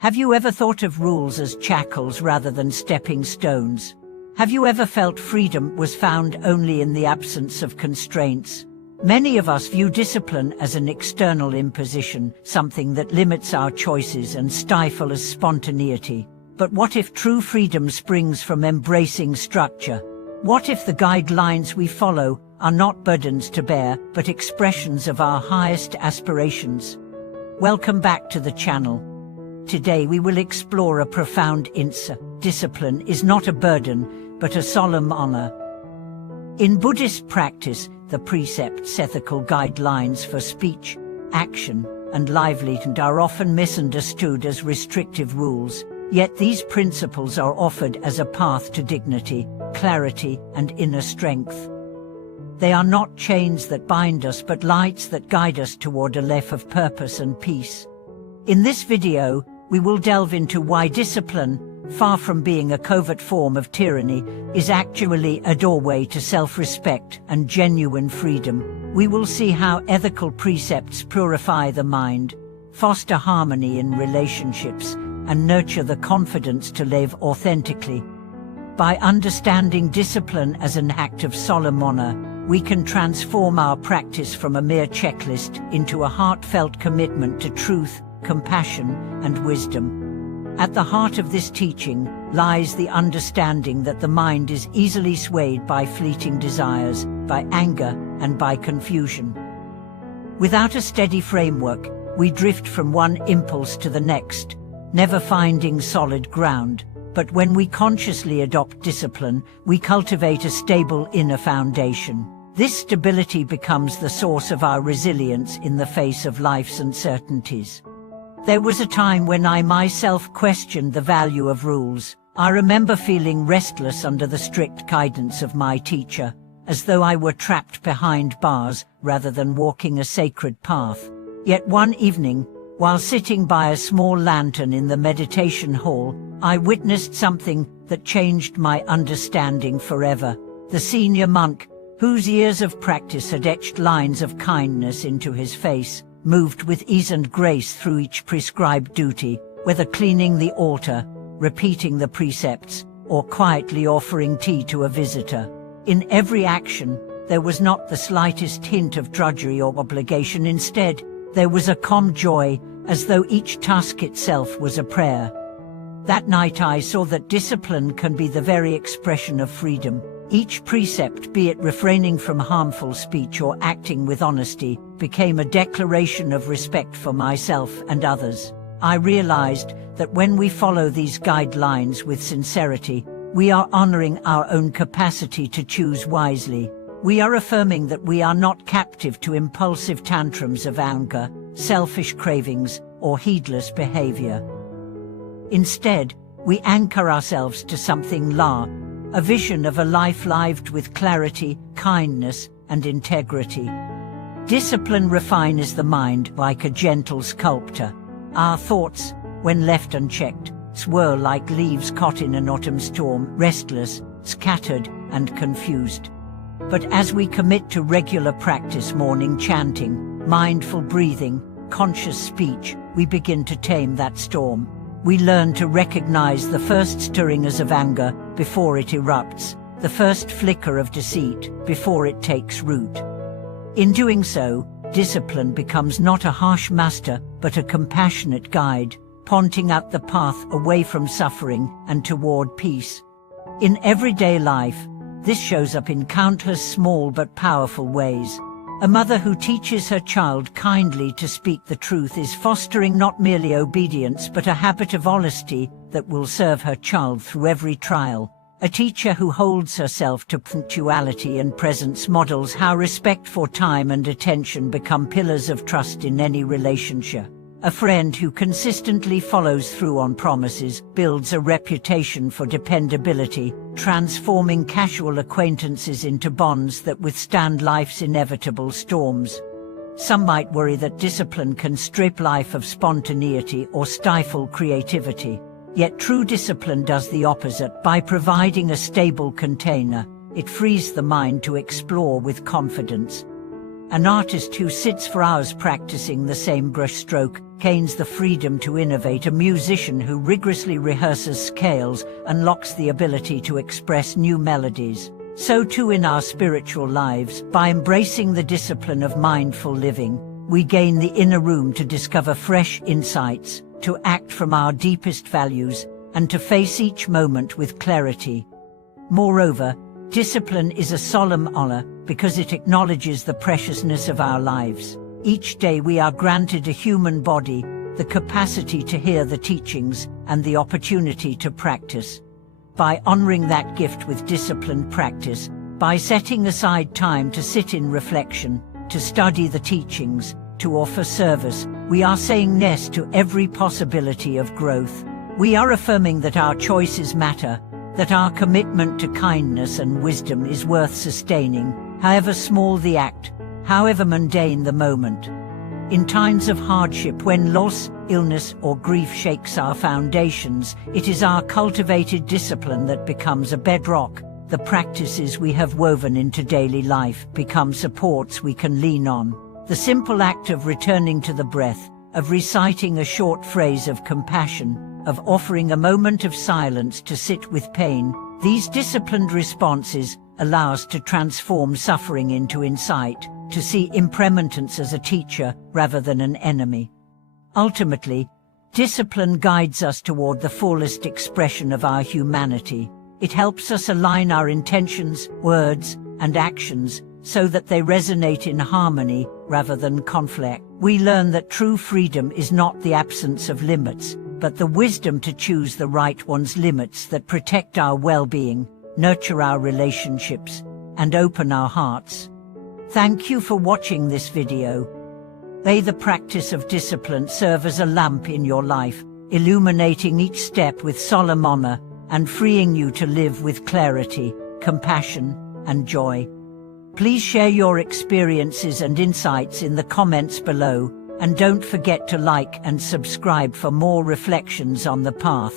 Have you ever thought of rules as shackles rather than stepping stones? Have you ever felt freedom was found only in the absence of constraints? Many of us view discipline as an external imposition, something that limits our choices and stifles spontaneity. But what if true freedom springs from embracing structure? What if the guidelines we follow are not burdens to bear, but expressions of our highest aspirations? Welcome back to the channel. Today we will explore a profound insight. Discipline is not a burden, but a solemn honor. In Buddhist practice, the precepts, ethical guidelines for speech, action, and livelihood are often misunderstood as restrictive rules, yet these principles are offered as a path to dignity, clarity, and inner strength. They are not chains that bind us but lights that guide us toward a life of purpose and peace. In this video, we will delve into why discipline, far from being a covert form of tyranny, is actually a doorway to self-respect and genuine freedom. We will see how ethical precepts purify the mind, foster harmony in relationships, and nurture the confidence to live authentically. By understanding discipline as an act of solemn honor, we can transform our practice from a mere checklist into a heartfelt commitment to truth, compassion, and wisdom. At the heart of this teaching lies the understanding that the mind is easily swayed by fleeting desires, by anger, and by confusion. Without a steady framework, we drift from one impulse to the next, never finding solid ground. But when we consciously adopt discipline, we cultivate a stable inner foundation. This stability becomes the source of our resilience in the face of life's uncertainties. There was a time when I myself questioned the value of rules. I remember feeling restless under the strict guidance of my teacher, as though I were trapped behind bars rather than walking a sacred path. Yet one evening, while sitting by a small lantern in the meditation hall, I witnessed something that changed my understanding forever. The senior monk, whose years of practice had etched lines of kindness into his face, moved with ease and grace through each prescribed duty, whether cleaning the altar, repeating the precepts, or quietly offering tea to a visitor. In every action, there was not the slightest hint of drudgery or obligation. Instead, there was a calm joy, as though each task itself was a prayer. That night I saw that discipline can be the very expression of freedom. Each precept, be it refraining from harmful speech or acting with honesty, became a declaration of respect for myself and others. I realized that when we follow these guidelines with sincerity, we are honoring our own capacity to choose wisely. We are affirming that we are not captive to impulsive tantrums of anger, selfish cravings, or heedless behavior. Instead, we anchor ourselves to something larger, a vision of a life lived with clarity, kindness, and integrity. Discipline refines the mind like a gentle sculptor. Our thoughts, when left unchecked, swirl like leaves caught in an autumn storm, restless, scattered, and confused. But as we commit to regular practice, morning chanting, mindful breathing, conscious speech, we begin to tame that storm. We learn to recognize the first stirrings of anger before it erupts, the first flicker of deceit before it takes root. In doing so, discipline becomes not a harsh master, but a compassionate guide, pointing out the path away from suffering and toward peace. In everyday life, this shows up in countless small but powerful ways. A mother who teaches her child kindly to speak the truth is fostering not merely obedience but a habit of honesty that will serve her child through every trial. A teacher who holds herself to punctuality and presence models how respect for time and attention become pillars of trust in any relationship. A friend who consistently follows through on promises builds a reputation for dependability, transforming casual acquaintances into bonds that withstand life's inevitable storms. Some might worry that discipline can strip life of spontaneity or stifle creativity. Yet true discipline does the opposite. By providing a stable container, it frees the mind to explore with confidence. An artist who sits for hours practicing the same brushstroke gains the freedom to innovate. A musician who rigorously rehearses scales unlocks the ability to express new melodies. So too in our spiritual lives, by embracing the discipline of mindful living, we gain the inner room to discover fresh insights, to act from our deepest values, and to face each moment with clarity. Moreover, discipline is a solemn honor because it acknowledges the preciousness of our lives. Each day we are granted a human body, the capacity to hear the teachings, and the opportunity to practice. By honoring that gift with disciplined practice, by setting aside time to sit in reflection, to study the teachings, to offer service, we are saying yes to every possibility of growth. We are affirming that our choices matter, that our commitment to kindness and wisdom is worth sustaining, however small the act, however mundane the moment. In times of hardship, when loss, illness, or grief shakes our foundations, it is our cultivated discipline that becomes a bedrock. The practices we have woven into daily life become supports we can lean on. The simple act of returning to the breath, of reciting a short phrase of compassion, of offering a moment of silence to sit with pain, these disciplined responses allow us to transform suffering into insight, to see impermanence as a teacher rather than an enemy. Ultimately, discipline guides us toward the fullest expression of our humanity. It helps us align our intentions, words, and actions so that they resonate in harmony rather than conflict. We learn that true freedom is not the absence of limits, but the wisdom to choose the right ones, limits that protect our well-being, nurture our relationships, and open our hearts. Thank you for watching this video. May the practice of discipline serve as a lamp in your life, illuminating each step with solemn honor and freeing you to live with clarity, compassion, and joy. Please share your experiences and insights in the comments below, and don't forget to like and subscribe for more reflections on the path.